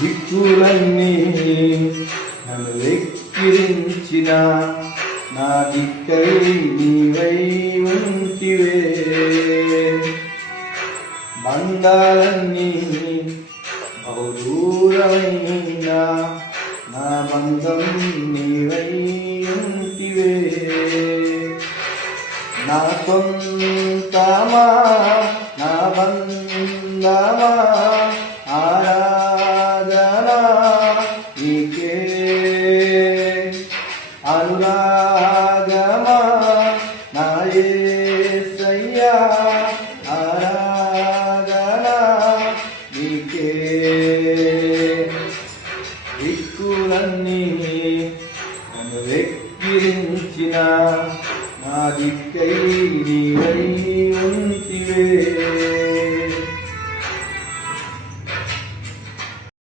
దిక్కులన్నీ నన్ను వెక్కిరించిన నా దిక్కై నీవై ఉంటివే. బంధాలన్నీ బహుదూరమైన నా బంధం నీవై ఉంటివే. నా సొంతమా నా బంధమా